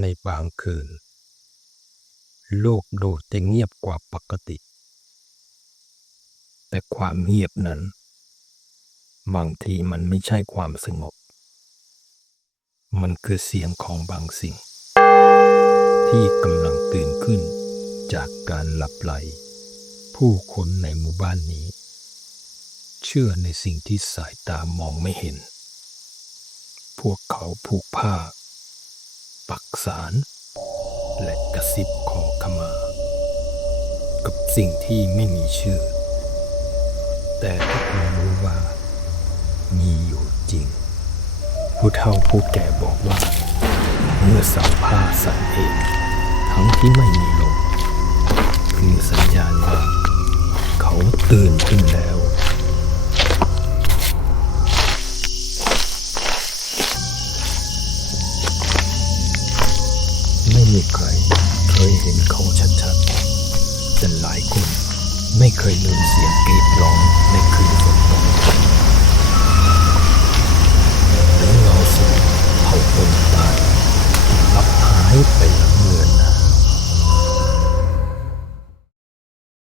ในบางคืน โลกดูจะเงียบกว่าปกติ แต่ความเงียบนั้น บางทีมันไม่ใช่ความสงบ มันคือเสียงของบางสิ่ง ที่กำลังตื่นขึ้นจากการหลับไหล ผู้คนในหมู่บ้านนี้ เชื่อในสิ่งที่สายตามองไม่เห็น พวกเขาผูกผ้า ปักสารและกระซิบขอขมา กับสิ่งที่ไม่มีชื่อ แต่ทุกคนรู้ว่า มีอยู่จริง ผู้เฒ่าผู้แก่บอกว่า เมื่อสัมผ้าสันเองทั้งที่ไม่มีลมคือสัญญาณว่า เขาตื่นขึ้นแล้ว ม่มีใครเคยเห็นเขาชัดๆ แต่หลายคนไม่เคยลืมเสียงกรีดร้องในคืนฝนตกหรือเงาสียงเผาคนตายรับหายไป